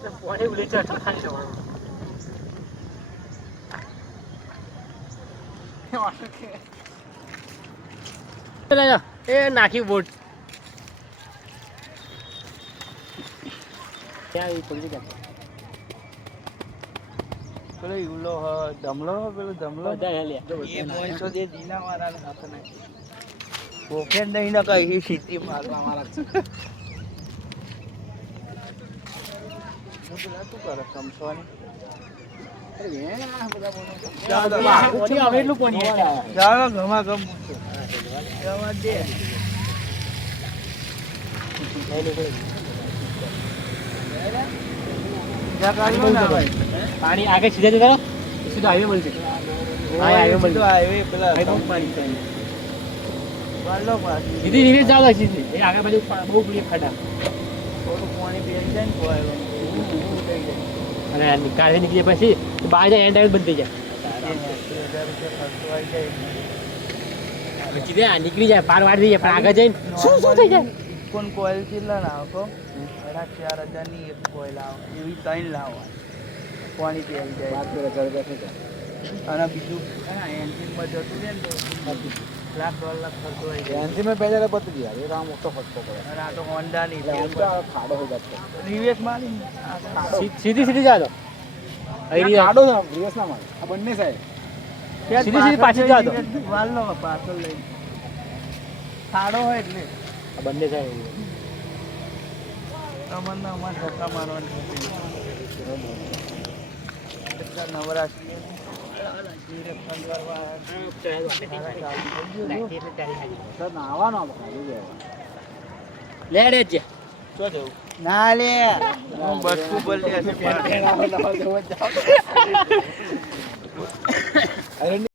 પાણી ઉલે ચાટો ખાઈ જવાનું એ નાખી બોટ ત્યાં પડી જાય પેલો ઈવલો ધમલો પેલો ધમલો એ મોણસો જે જીના મારા હાથ નાખી ઓકે નહીં ના કઈ સીધી મારવા મારા પેલા શું કરે સમસવાની ચાલો ઘમા ગમ પાણી આગળ સીધા જતા સીધો હાઈવે મળશે હાઈવે પેલા સીધી સીધી ચાલો સીધી એ આગળ બાજુ બહુ પેલી ખડા થોડું પાણી પી જાય ને અને કાઢે નીકળી પછી બહાર જાય એન્ડ બંધ થઈ જાય સીધા નીકળી જાય પાર વાળી જાય પણ આગળ જઈને શું થઈ જાય કોણ કોઈલ કેટલા લાવો તો 4,000 એક કોઈલ લાવો એવી 3 લાવો પાણી પી જાય 12,000 થઈ જાય અને બીજું એન્જિનમાં જતું રહે ને $1,00,000 ખર્ચો આવી જાય એન્જિનમાં પહેલા પતી ગયા એ રામ મોટો ફટકો પડે અને આ તો હોન્ડા ની ખાડો હોય જાય રિવેસ મારી સીધી સીધી જાતો અહીં ખાડો છે રિવેસ ના મારે આ બંને સાઈડ સીધી સીધી પાછી જાતો વાલનો પાછળ લઈ ખાડો હોય એટલે આ બંને સાઈડ અમરના અમાર ધક્કા મારવાની નવરાશ ના લે બસકું બોલી